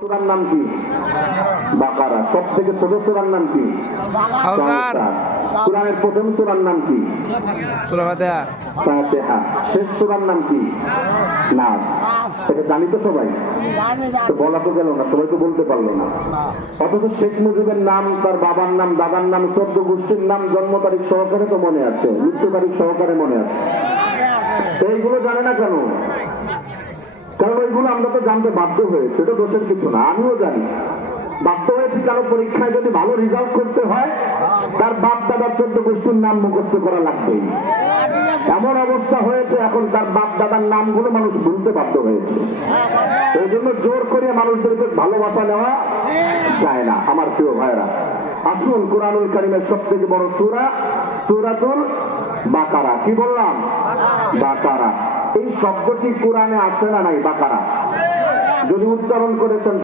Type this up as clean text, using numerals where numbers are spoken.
সূরার নাম কি? বাকারা। সবথেকে ছোট সূরার নাম কি? কাউসার। কুরআনের প্রথম সূরার নাম কি? সূরা ফাতিহা। ফাতিহা। শেষ সূরার নাম কি? নাস। এটা জানি তো সবাই, তো বলা তো গেল না, সবাই তো বলতে পারলো না। অথচ শেখ মুজিবের নাম, তার বাবার নাম, দাদার নাম, 14 গোষ্ঠীর নাম, জন্ম তারিখ সহকারে তো মনে আছে, মৃত্যু তারিখ সহকারে মনে আছে। এইগুলো জানে না কেন? কারণ ওইগুলো আমরা তো জানতে বাধ্য হয়েছে, এটা দোষের কিছু না। আমিও জানি বাধ্য হয়েছি, কারণ পরীক্ষায় যদি ভালো রেজাল্ট করতে হয় তার বাপ দাদার 14 গোষ্ঠীর নাম মুখস্থ করা লাগবেই। এমন অবস্থা হয়েছে এখন তার বাপ দাদার নামগুলো মানুষ ভুলতে বাধ্য হয়েছে। এই জন্য জোর করে মানুষদেরকে ভালোবাসা নেওয়া যায় না। আমার প্রিয় ভাইরা, আসুন কুরআনুল কারীমের সবথেকে বড় সূরা সূরাতুল বাকারা। কি বললাম? বাকারা। এই শব্দটি কোরআনে আছে না নাই? বাকারা যদি উচ্চারণ করেছেন